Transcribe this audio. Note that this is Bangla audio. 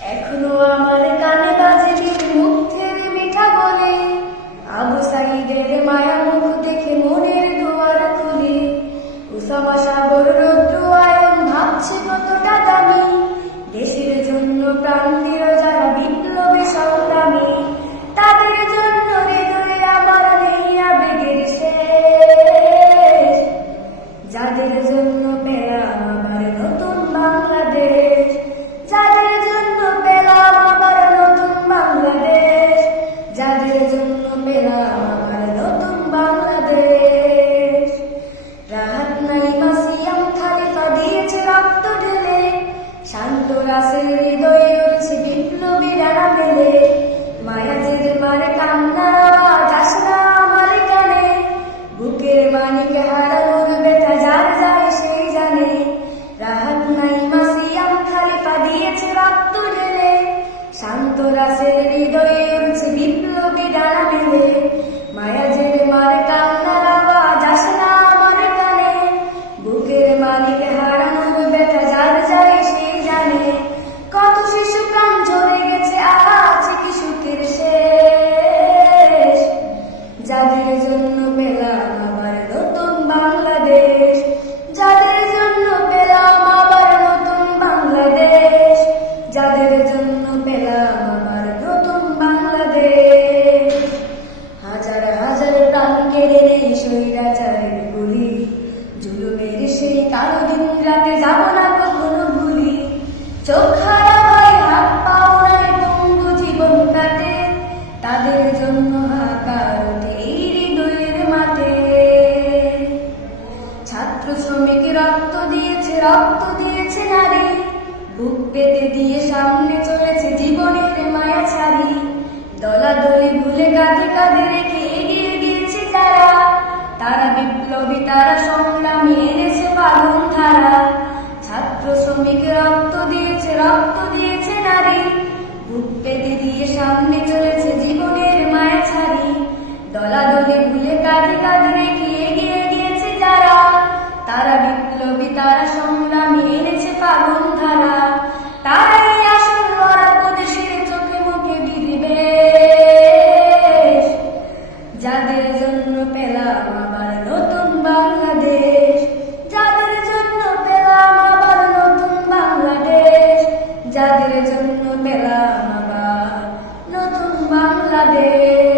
এখনও আমার কানে বাজে মুখের মিঠা বলে আবু সাইদের মায়া মুখ দেখে মনের দুয়ার খুলে। উসামা সাগর রৌদ্র আয়ন ভাবছে কতটা রাসের হৃদয়ে উঠছে বিপ্লবী ডানা মেলে মায়াজের মারে কান্না, যাস না আমার কানে বুকের মানিক যাদের জন্য পেলাম আমার নতুন বাংলাদেশ। হাজার হাজার প্রাণ কেড়ে নেই গুলি। জুলুমের সেই কালো দিন রাতে যাব না কখনো ভুলি। চোখ তাদের ছাত্র শ্রমিক রক্ত দিয়েছে, রক্ত নারী বুক পেতে দিয়ে সামনে চলেছে জীবনের মায়া ছাড়ি। দলাদলি ভুলে কাঁধে কাঁধে রেখে এগিয়ে গিয়েছে তারা। তারা বিপ্লবী, তারা সংগ্রামী, এনেছে পালন ধারা। ছাত্র শ্রমিক রক্ত দিয়েছে রক্ত দিয়েছে নারী। বুক পেতে দিয়ে সামনে চলেছে জীবনের মায়া ছাড়ি। দলাদলি ভুলে কাঁধে কাঁধে যাদের জন্য মেলা আবার নতুন বাংলাদেশ।